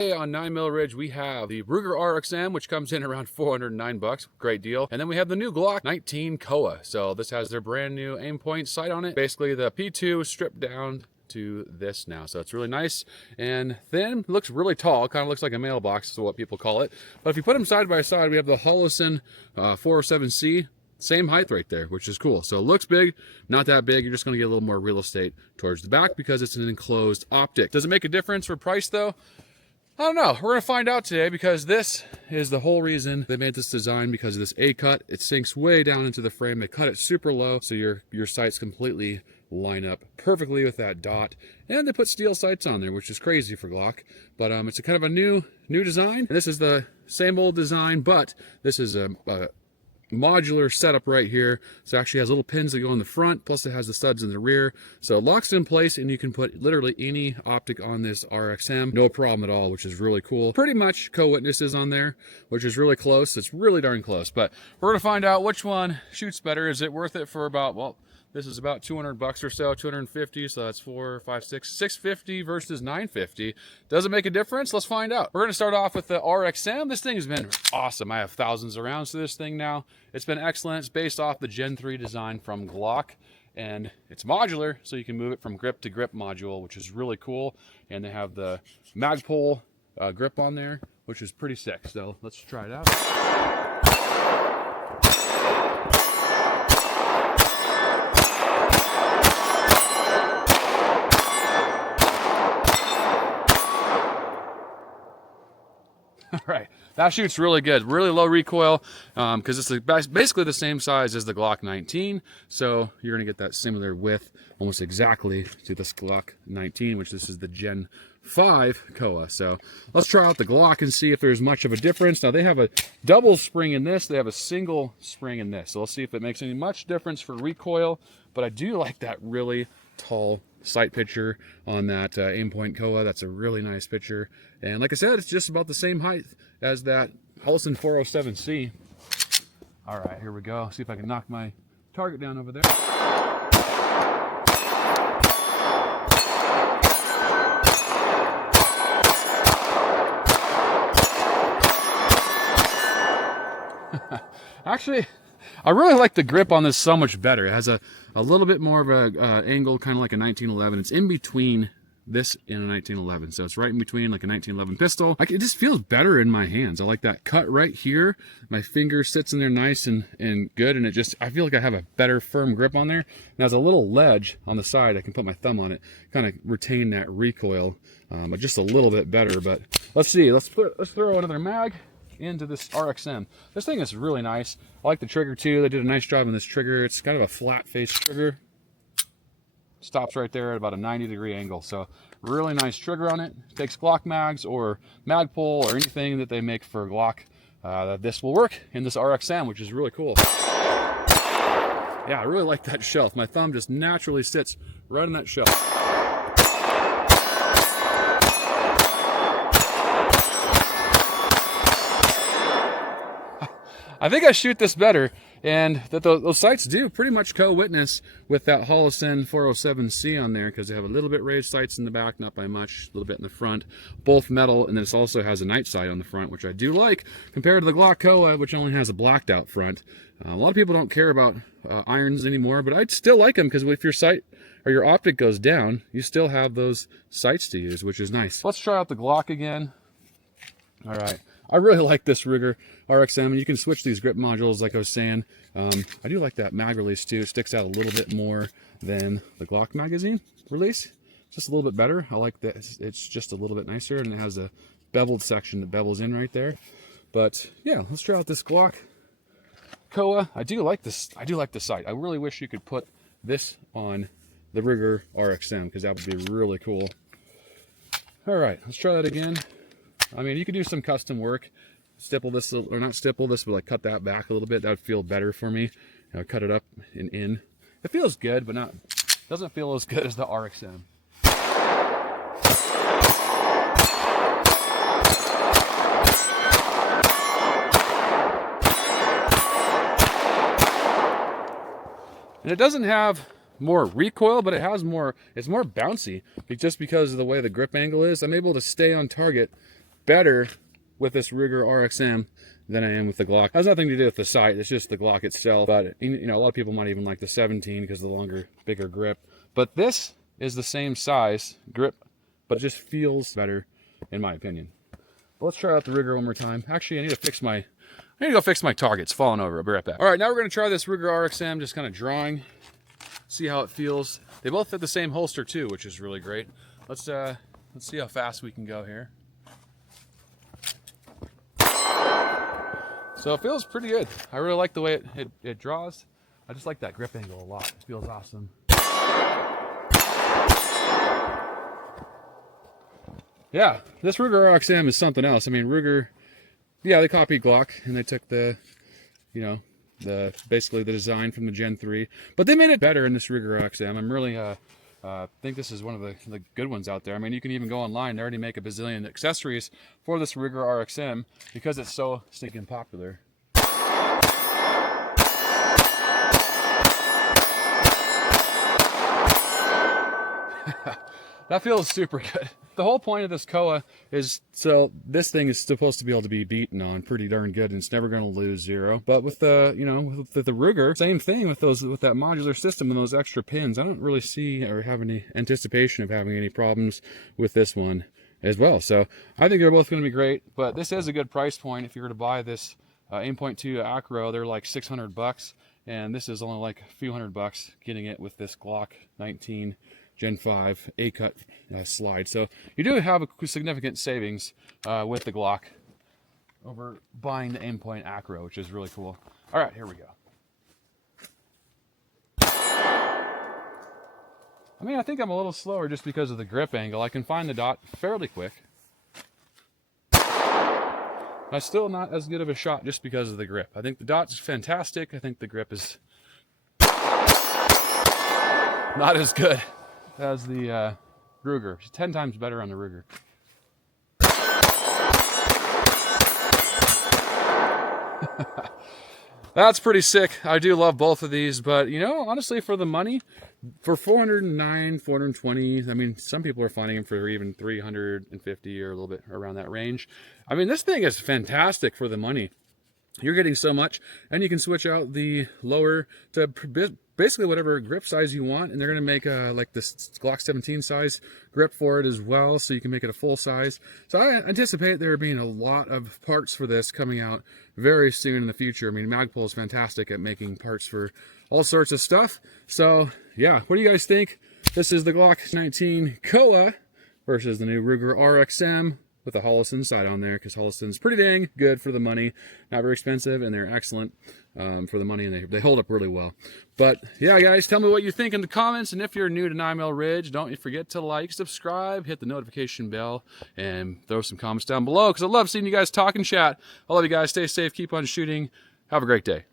Hey, on 9mm Ridge, we have the Ruger RXM, which comes in around $409. Great deal. And then we have the new Glock 19 COA. So this has their brand new aim point sight on it. Basically, the P2 stripped down to this now. So it's really nice and thin. Looks really tall. Kind of looks like a mailbox is what people call it. But if you put them side by side, we have the Holosun 407C. Same height right there, which is cool. So it looks big, not that big. You're just going to get a little more real estate towards the back because it's an enclosed optic. Does it make a difference for price though? I don't know. We're going to find out today because this is the whole reason they made this design, because of this A-cut. It sinks way down into the frame. They cut it super low so your sights completely line up perfectly with that dot. And they put steel sights on there, which is crazy for Glock. But it's a kind of a new design. And this is the same old design, but this is a modular setup right here. So it actually has little pins that go in the front, plus it has the studs in the rear. So it locks in place and you can put literally any optic on this RXM, no problem at all, which is really cool. Pretty much co-witnesses on there, which is really close. It's really darn close, but we're gonna find out which one shoots better. Is it worth it for about, well, this is about 200 bucks or so, 250, so that's 4, 5, 6, 650 versus 950. Does it make a difference? Let's find out. We're gonna start off with the RXM. This thing has been awesome. I have thousands of rounds to this thing now. It's been excellent. It's based off the Gen 3 design from Glock, and it's modular, so you can move it from grip to grip module, which is really cool. And they have the Magpul grip on there, which is pretty sick. So let's try it out. All right, that shoots really good, really low recoil, because it's basically the same size as the Glock 19, so you're gonna get that similar width almost exactly to this Glock 19, which this is the Gen 5 COA. So let's try out the Glock and see if there's much of a difference. Now they have a double spring in this, they have a single spring in this, so let's see if it makes any much difference for recoil. But I do like that really tall sight picture on that aimpoint COA. That's a really nice picture, and like I said, it's just about the same height as that Holosun 407C. All right, here we go. See if I can knock my target down over there. Actually, I really like the grip on this so much better. It has a little bit more of a angle, kind of like a 1911. It's in between this and a 1911, so it's right in between, like a 1911 pistol. It just feels better in my hands. I like that cut right here. My finger sits in there nice and good, and I feel like I have a better firm grip on there. And there's a little ledge on the side. I can put my thumb on it, kind of retain that recoil, just a little bit better. But let's see. Let's throw another mag into this RXM. This thing is really nice. I like the trigger too. They did a nice job on this trigger. It's kind of a flat face trigger. Stops right there at about a 90-degree angle. So really nice trigger on it. Takes Glock mags or Magpul or anything that they make for Glock. This will work in this RXM, which is really cool. Yeah, I really like that shelf. My thumb just naturally sits right on that shelf. I think I shoot this better, and that those sights do pretty much co-witness with that Holosun 407C on there, because they have a little bit raised sights in the back, not by much, a little bit in the front, both metal, and then it also has a night sight on the front, which I do like, compared to the Glock COA, which only has a blacked out front. A lot of people don't care about irons anymore, but I'd still like them, because if your sight or your optic goes down, you still have those sights to use, which is nice. Let's try out the Glock again. All right. I really like this Ruger RXM, and you can switch these grip modules like I was saying. I do like that mag release too. It sticks out a little bit more than the Glock magazine release. Just a little bit better. I like that. It's just a little bit nicer, and it has a beveled section that bevels in right there. But yeah, let's try out this Glock COA. I do like this. I do like the sight. I really wish you could put this on the Ruger RXM, because that would be really cool. All right, let's try that again. I mean, you could do some custom work, stipple this, or not stipple this, but like cut that back a little bit. That would feel better for me. Cut it up and in. It feels good, but doesn't feel as good as the RXM. And it doesn't have more recoil, but it has more, it's more bouncy just because of the way the grip angle is. I'm able to stay on target better with this Ruger RXM than I am with the Glock. It has nothing to do with the sight, it's just the Glock itself. But you know, a lot of people might even like the 17 because of the longer, bigger grip. But this is the same size grip, but it just feels better in my opinion. But let's try out the Ruger one more time. Actually, I need to go fix my targets. Falling over. I'll be right back. All right, now we're gonna try this Ruger RXM, just kind of drawing, see how it feels. They both fit the same holster too, which is really great. Let's see how fast we can go here. So it feels pretty good. I really like the way it draws. I just like that grip angle a lot. It feels awesome. Yeah, this Ruger RXM is something else. I mean, Ruger, yeah, they copied Glock and they took the, you know, basically the design from the Gen 3, but they made it better in this Ruger RXM. I'm really think this is one of the good ones out there. I mean, you can even go online. They already make a bazillion accessories for this Ruger RXM because it's so stinking popular. That feels super good. The whole point of this COA is so this thing is supposed to be able to be beaten on pretty darn good, and it's never going to lose zero. But with the, you know, with the Ruger, same thing with that modular system and those extra pins. I don't really see or have any anticipation of having any problems with this one as well. So I think they're both going to be great. But this is a good price point. If you were to buy this aim.2 Acro, they're like $600, and this is only like a few $100 getting it with this Glock 19 Gen 5 A-cut slide. So you do have a significant savings with the Glock over buying the Aimpoint Acro, which is really cool. All right, here we go. I mean, I think I'm a little slower just because of the grip angle. I can find the dot fairly quick. I'm still not as good of a shot just because of the grip. I think the dot's fantastic. I think the grip is not as good as the Ruger. It's 10 times better on the Ruger. That's pretty sick. I do love both of these, but you know, honestly, for the money, for $409, $420, I mean, some people are finding them for even $350 or a little bit around that range. I mean, this thing is fantastic for the money. You're getting so much, and you can switch out the lower to basically whatever grip size you want, and they're going to make like this Glock 17 size grip for it as well, so you can make it a full size. So I anticipate there being a lot of parts for this coming out very soon in the future. I mean, Magpul is fantastic at making parts for all sorts of stuff. So yeah, what do you guys think? This is the Glock 19 COA versus the new Ruger RXM with a Holosun sight on there, because Holosun's pretty dang good for the money. Not very expensive, and they're excellent for the money, and they hold up really well. But yeah, guys, tell me what you think in the comments, and if you're new to 9 Mil Ridge, don't forget to like, subscribe, hit the notification bell, and throw some comments down below, because I love seeing you guys talk and chat. I love you guys. Stay safe, keep on shooting. Have a great day.